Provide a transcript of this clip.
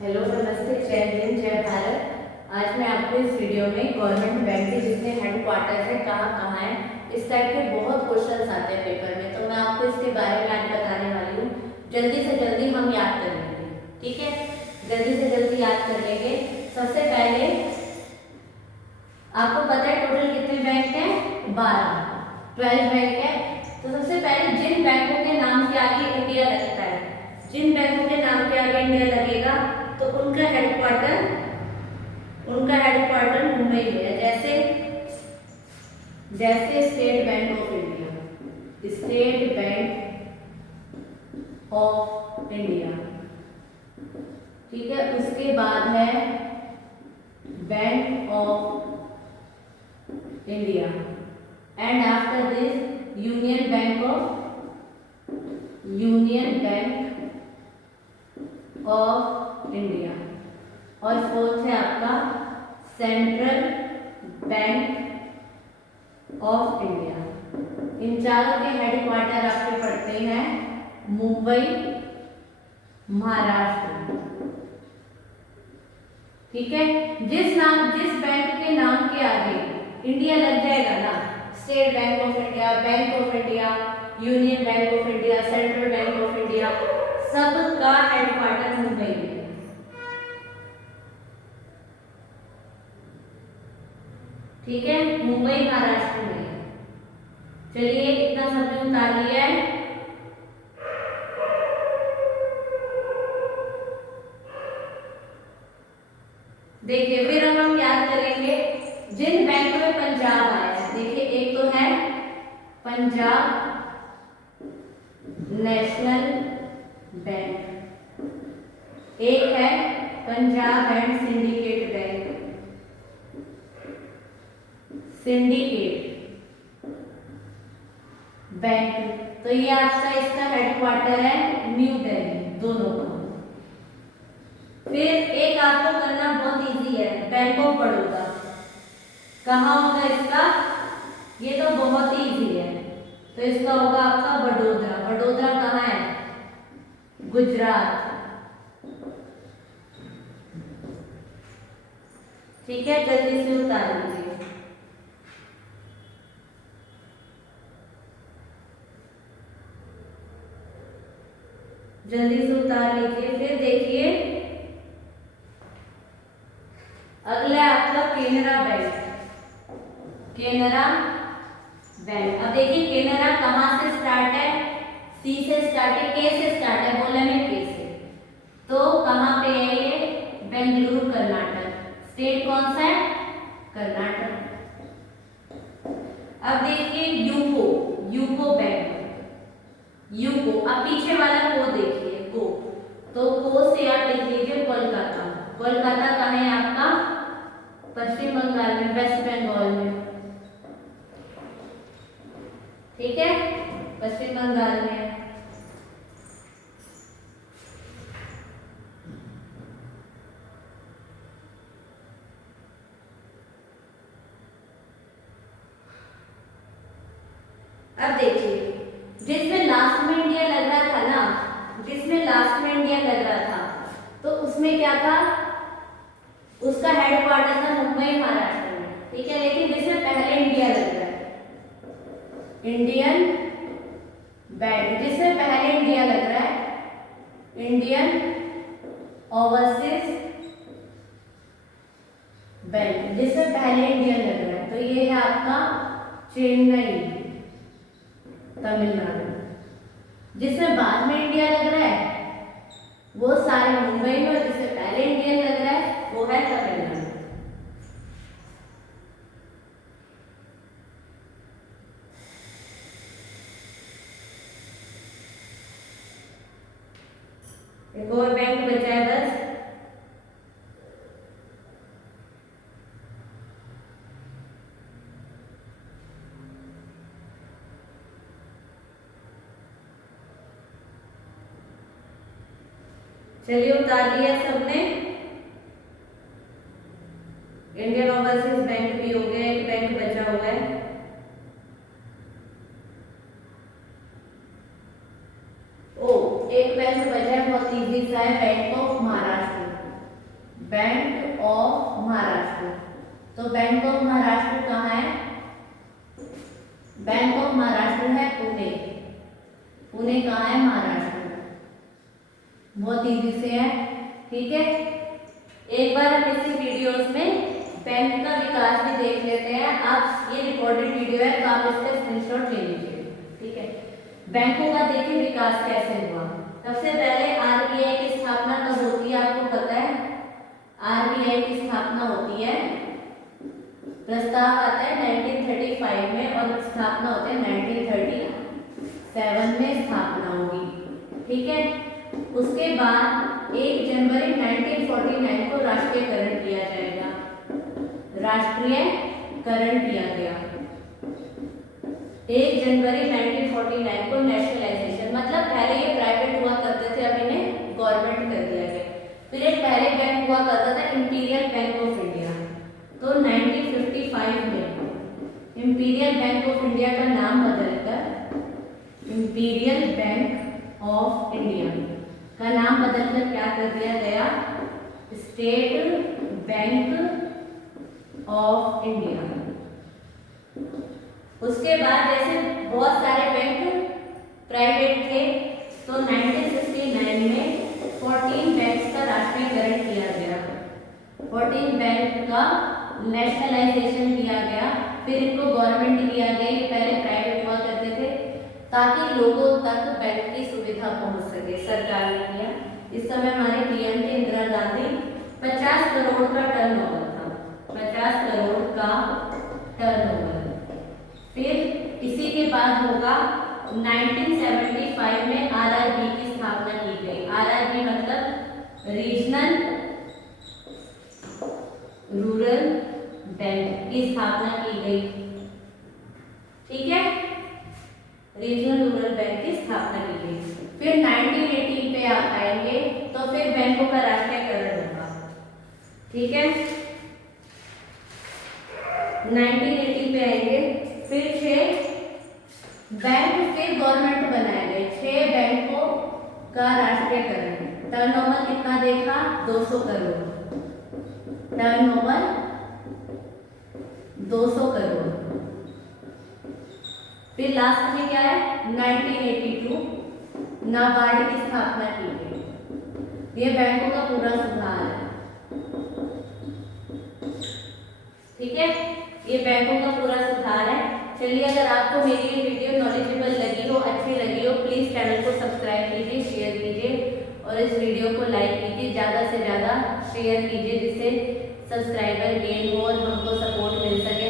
Hello नमस्ते, जय हिंद, जय भारत। आज मैं आपको इस वीडियो में गवर्नमेंट बैंक के जितने हेडक्वार्टर्स हैं कहाँ कहाँ हैं इस टाइप के बहुत क्वेश्चंस आते हैं पेपर में, तो मैं आपको इसके बारे में आज बताने वाली हूँ। जल्दी से जल्दी हम याद कर लेंगे, ठीक है? जल्दी से जल्दी याद कर लेंगे। सबसे पहले आपको पता है टोटल कितने बैंक हैं? 12 बैंक है। तो सबसे पहले जिन बैंकों के नाम के आगे इंडिया लगता है, जिन बैंकों के नाम के आगे इंडिया लगेगा तो उनका हेडक्वार्टर मुंबई में है। जैसे जैसे state bank of India, state bank of India, ठीक है। उसके बाद है bank of India and after this union bank of India, और फोर्थ है आपका सेंट्रल बैंक ऑफ इंडिया। इन चारों के हेडक्वार्टर आपके पड़ते हैं मुंबई, महाराष्ट्र, ठीक है। जिस बैंक के नाम के आगे इंडिया लग जाएगा ना, state bank of India, bank of India, union bank of India, central bank of India, सबका हेडक्वार्टर मुंबई में, ठीक है। मुंबई महाराष्ट्र में। चलिए इतना सबने उतार लिया है। देखिए फिर हम याद करेंगे जिन बैंक में पंजाब आया है। देखिए एक तो है पंजाब नेशनल बैंक, एक है पंजाब एंड सिंडिकेट बैंक। तो ये आपका इसका हेडक्वार्टर है न्यू दिल्ली, दोनों का। फिर एक आपको करना बहुत इजी है, बैंक ऑफ बड़ौदा। कहाँ होगा इसका? ये तो बहुत ही इजी है। तो इसका होगा आपका वडोदरा। वडोदरा कहाँ है? गुजरात, ठीक है। जल्दी से उतार लीजिए। जल्दी से उतार लीजिए। फिर देखिए अगला आपका केनरा बैंक। केनरा बैंक, अब देखिए केनरा कहाँ से स्टार्ट है? सी से स्टार्ट है, के से स्टार्ट है, बोले में के से। तो कहाँ पे है ये? बेंगलुरु, कर्नाटक। स्टेट कौन सा है? कर्नाटक। अब देखिए यूको बैंक, यूको। अब पीछे वाला को देखिए, को। तो को से आप लिख लीजिए कोलकाता। कोलकाता कहाँ है आपका? पश्चिम बंगाल में, वेस्ट बंगाल में, ठीक है, पश्चिम बंगाल में। अब देखिए जिसमें लास्ट में इंडिया लग रहा था ना, जिसमें लास्ट में इंडिया लग रहा था, तो उसमें क्या था? उसका हेडक्वार्टर था मुंबई महाराष्ट्र में, ठीक है। लेकिन जिसमें पहले इंडिया लग रहा है, इंडियन बैंक, जिसमें पहले इंडिया लग रहा है इंडियन ओवरसीज बैंक, जिसमें पहले इंडिया लग रहा है, तो ये है आपका चेन्नई, तमिलनाडु। जिसमें बाद में इंडिया लग रहा है वो सारे मुंबई में, और जिससे पहले इंडियन लग रहा है वो है तमिलनाडु। एक और बैंक बचा है बस। चलिए उतार लिया सबने। इंडियन ओवरसीज बैंक भी हो गया, एक बैंक बचा हुआ है। ओ एक बैंक बचा है, बहुत इजी सा है, बैंक ऑफ महाराष्ट्र। महाराष्ट्र। तो बैंक ऑफ महाराष्ट्र कहाँ है? बैंक ऑफ महाराष्ट्र है पुणे। पुणे कहाँ है? महाराष्ट्र। बहुत इजी से है, ठीक है। एक बार हम इसी वीडियोस में बैंक का विकास भी देख लेते हैं। आप ये रिकॉर्डेड वीडियो है तो आप इसका स्क्रीनशॉट ले लीजिए, ठीक है। बैंकों का देखिए विकास कैसे हुआ। सबसे पहले आरबीआई की स्थापना कब होती है आपको पता है? आरबीआई की स्थापना होती है, प्रस्ताव आता है 1935 में और स्थापना होती है 1937 में स्थापना होगी, ठीक है। उसके बाद 1 जनवरी 1949 को राष्ट्रीयकरण किया जाएगा, राष्ट्रीयकरण किया गया। 1 जनवरी 1949 को नेशनलाइजेशन, मतलब पहले ये प्राइवेट हुआ करते थे, अब इन्हें गवर्नमेंट कर दिया गया। फिर एक पहले बैंक हुआ करता था इंपीरियल बैंक ऑफ इंडिया, तो 1955 में इंपीरियल बैंक ऑफ इंडिया का नाम बदलकर इंपीरियल बैंक ऑफ इंडिया का नाम बदलकर क्या कर दिया गया? State bank of India. उसके बाद जैसे बहुत सारे बैंक प्राइवेट थे, तो 1969 में 14 बैंक्स का राष्ट्रीयकरण किया गया, 14 बैंक का नेशनलाइजेशन किया गया, फिर इनको गवर्नमेंट किया गया। ये पहले प्राइवेट हुआ करते थे ताकि लोगों तक बैंक की सुविधा पहुंच सके, सरकार ने किया। इस समय हमारे पीएम थे इंदिरा गांधी। 50 करोड़ का टर्नओवर था, 50 करोड़ का टर्नओवर। फिर इसी के बाद होगा 1975 में आरआरबी की स्थापना की गई। आरआरबी मतलब रीजनल रूरल बैंक की स्थापना की गई, ठीक है। रीजनल रूरल बैंक की स्थापना की गई। फिर 1980 पे आप आएंगे तो फिर बैंकों का राष्ट्रीयकरण होगा, ठीक है। 1980 पे आएंगे, फिर 6 बैंक फिर गवर्नमेंट बनाए गए, 6 बैंकों का राष्ट्रीयकरण। टर्नओवर कितना देखा? 200 करोड़, टर्नओवर 200 करोड़। फिर लास्ट में क्या है? 1982 नाबार्ड की स्थापना की गई। ये बैंकों का पूरा सुधार है, ठीक है। ये बैंकों का पूरा सुधार है। चलिए, अगर आपको मेरी ये वीडियो नॉलेजेबल लगी हो, अच्छी लगी हो, प्लीज चैनल को सब्सक्राइब कीजिए, शेयर कीजिए और इस वीडियो को लाइक कीजिए, ज़्यादा से ज़्यादा शेयर कीजिए जिससे सब्सक्राइबर गेन हो और हमको सपोर्ट मिल सके।